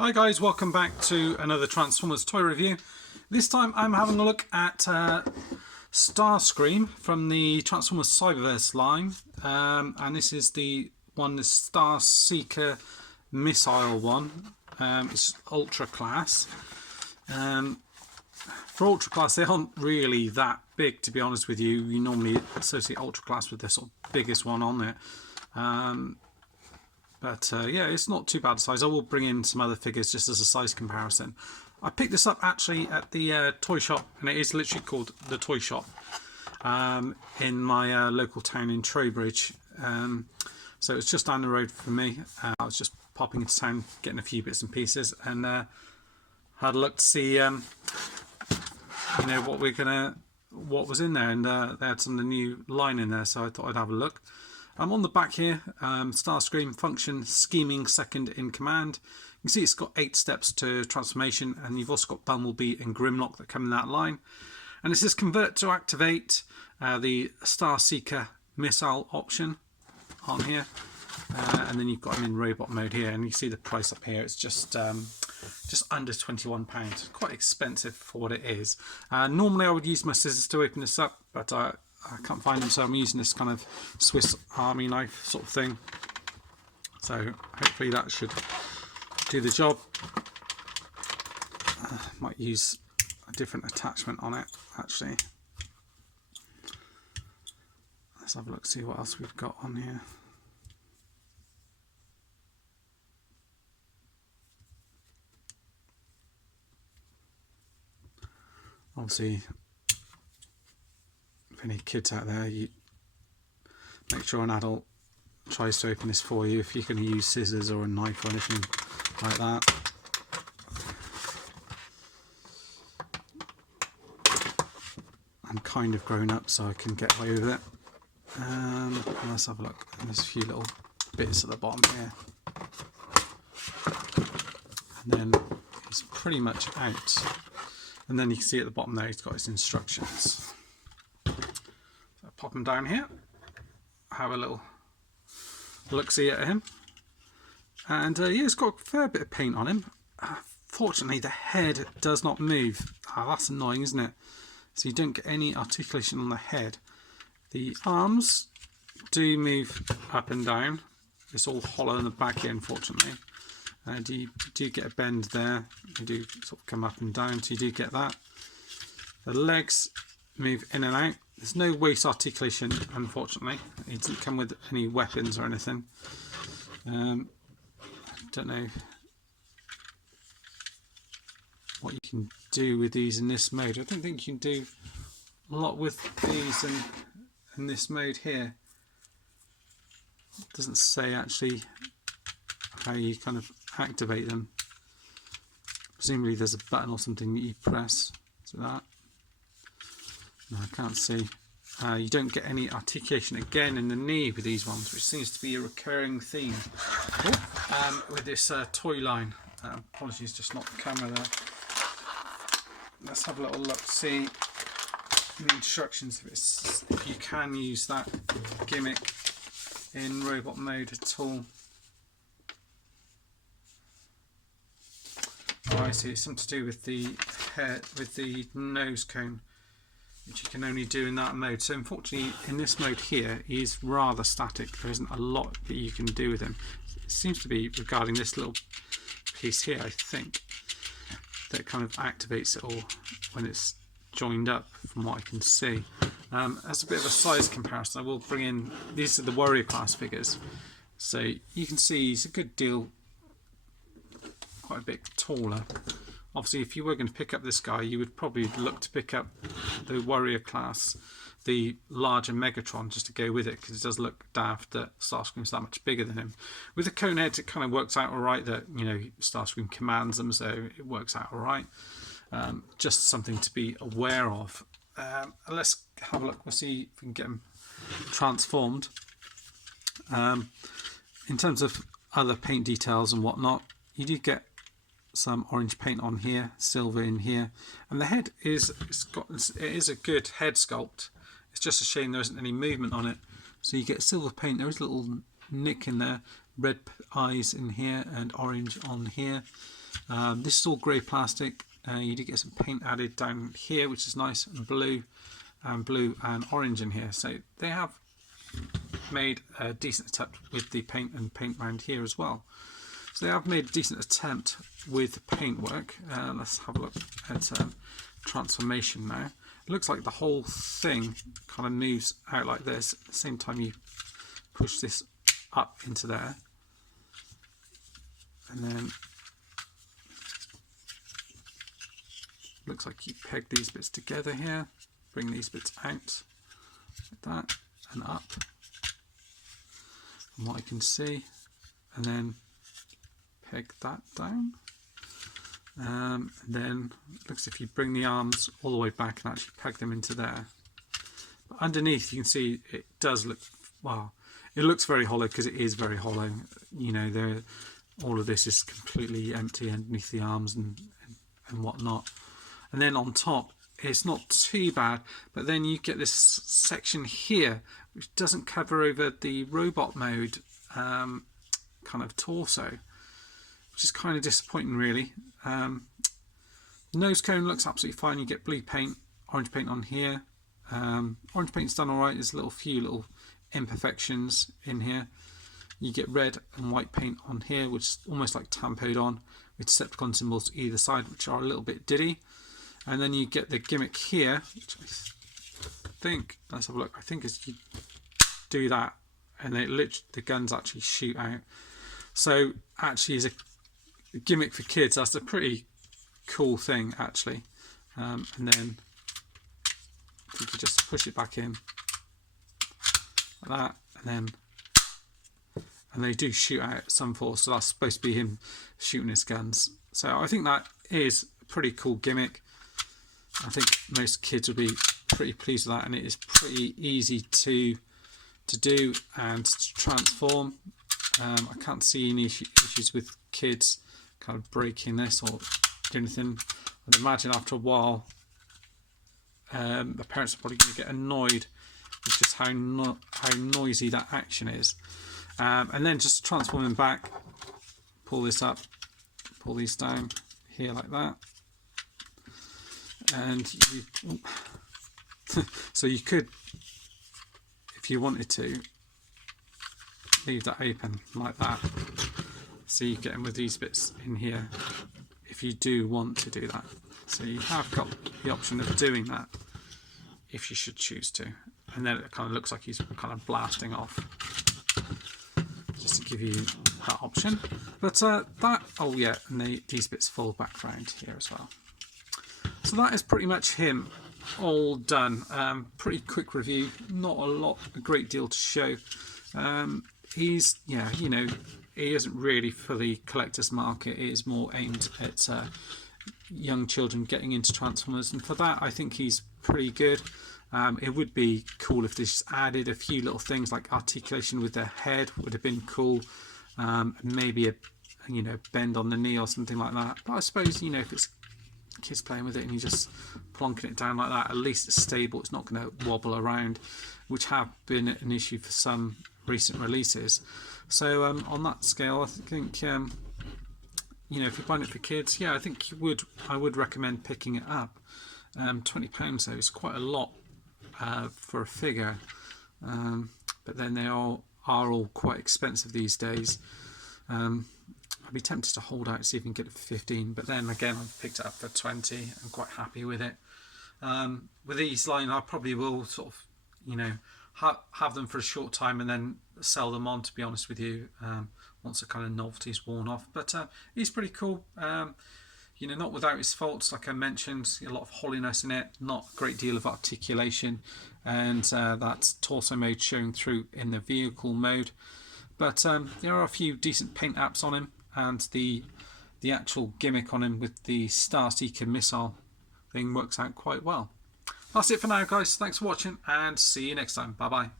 Hi guys, welcome back to another Transformers toy review. This time I'm having a look at Starscream from the Transformers Cyberverse line, and this is the Starseeker Missile one. It's Ultra Class. For Ultra Class, they aren't really that big, to be honest with you. You normally associate Ultra Class with the sort of biggest one on it. But yeah, it's not too bad size. I will bring in some other figures just as a size comparison. I picked this up actually at the toy shop, and it is literally called the Toy Shop in my local town in Trowbridge. So it's just down the road from me. I was just popping into town, getting a few bits and pieces, and had a look to see you know, what was in there, and they had some of the new line in there, so I thought I'd have a look. On the back here, Starscream function scheming second in command. You can see it's got 8 steps to transformation, and you've also got Bumblebee and Grimlock that come in that line. And it says convert to activate the Starseeker Missile option on here, and then you've got them in robot mode here, and you see the price up here. It's just under £21. Quite expensive for what it is. Normally I would use my scissors to open this up, but I can't find them, so I'm using this kind of Swiss Army knife sort of thing. So hopefully that should do the job. Might use a different attachment on it actually. Let's have a look, see what else we've got on here. Obviously, if any kids out there, you make sure an adult tries to open this for you if you're going to use scissors or a knife or anything like that. I'm kind of grown up, so I can get away with it. Let's have a look. There's a few little bits at the bottom here, and then it's pretty much out. And then you can see at the bottom there, he's got his instructions. Pop him down here, have a little look-see at him, and yeah, it's got a fair bit of paint on him. Fortunately, the head does not move. That's annoying, isn't it? So you don't get any articulation on the head. The arms do move up and down. It's all hollow in the back here, unfortunately. You do get a bend there. You do sort of come up and down, so you do get that. The legs move in and out. There's no waist articulation, unfortunately. It doesn't come with any weapons or anything. I don't know what you can do with these in this mode. I don't think you can do a lot with these in this mode here. It doesn't say actually how you kind of activate them. Presumably there's a button or something that you press. So that. No, I can't see. You don't get any articulation again in the knee with these ones, which seems to be a recurring theme with this toy line. Apologies, just not the camera there. Let's have a little look, see the instructions if you can use that gimmick in robot mode at all. Oh, I see. It's something to do with the hair, with the nose cone, which you can only do in that mode. So unfortunately in this mode here he is rather static. There isn't a lot that you can do with him. It seems to be regarding this little piece here, I think, that kind of activates it all when it's joined up, from what I can see. As a bit of a size comparison, I will bring in, these are the Warrior class figures, so you can see he's a good deal, quite a bit taller. Obviously, if you were going to pick up this guy, you would probably look to pick up the Warrior class, the larger Megatron, just to go with it, because it does look daft that Starscream's that much bigger than him. With the cone heads, it kind of works out alright that, you know, Starscream commands them, so it works out alright. Just something to be aware of. Let's have a look. We'll see if we can get him transformed. In terms of other paint details and whatnot, you do get some orange paint on here, silver in here, and the head is it is a good head sculpt. It's just a shame there isn't any movement on it. So you get silver paint. There is a little nick in there, red eyes in here and orange on here. This is all grey plastic. You do get some paint added down here, which is nice, and blue and orange in here. So they have made a decent attempt with the paint and paint around here as well. So they have made a decent attempt with paintwork. Let's have a look at transformation now. It looks like the whole thing kind of moves out like this. At the same time you push this up into there. And then looks like you peg these bits together here. Bring these bits out like that and up from what I can see. And then peg that down. And then it looks if you bring the arms all the way back and actually peg them into there. But underneath you can see it does look, well, it looks very hollow because it is very hollow. You know, all of this is completely empty underneath the arms and whatnot. And then on top, it's not too bad, but then you get this section here which doesn't cover over the robot mode kind of torso, which is kind of disappointing really. Nose cone looks absolutely fine. You get blue paint, orange paint on here. Orange paint's done alright. There's a few little imperfections in here. You get red and white paint on here, which is almost like tampoed on, with Decepticon symbols either side, which are a little bit diddy. And then you get the gimmick here, which I think, let's have a look, I think is you do that and the guns actually shoot out. So actually as a gimmick for kids, that's a pretty cool thing actually. And then you can just push it back in like that, and they do shoot out at some force, so that's supposed to be him shooting his guns. So I think that is a pretty cool gimmick. I think most kids would be pretty pleased with that, and it is pretty easy to do and to transform. I can't see any issues with kids kind of breaking this or doing anything. I'd imagine after a while the parents are probably going to get annoyed with just how noisy that action is. And then just transform them back, pull this up, pull these down here like that. And so you could, if you wanted to, leave that open like that. So you get them with these bits in here if you do want to do that. So you have got the option of doing that if you should choose to. And then it kind of looks like he's kind of blasting off, just to give you that option. But that, oh yeah, and these bits fold back around here as well. So that is pretty much him all done. Pretty quick review, not a great deal to show. He's, yeah, you know, he isn't really for the collector's market. It is more aimed at young children getting into Transformers, and for that I think he's pretty good. It would be cool if this added a few little things like articulation with their head would have been cool. Maybe a bend on the knee or something like that. But I suppose, you know, if it's kids playing with it and you're just plonking it down like that, at least it's stable, it's not going to wobble around, which have been an issue for some recent releases. So on that scale, I think you know, if you're buying it for kids, yeah, I think I would recommend picking it up. £20 though is quite a lot for a figure, but then they are all quite expensive these days. I'd be tempted to hold out, see if we can get it for 15, but then again I've picked it up for 20. I'm quite happy with it. With these line, I probably will sort of, you know, have them for a short time and then sell them on, to be honest with you, once the kind of novelty's worn off. But he's pretty cool. You know, not without his faults, like I mentioned, a lot of hollowness in it, not a great deal of articulation, and that's torso mode showing through in the vehicle mode. But there are a few decent paint apps on him, and the actual gimmick on him with the Starseeker Missile thing works out quite well. That's it for now, guys. Thanks for watching, and see you next time. Bye bye.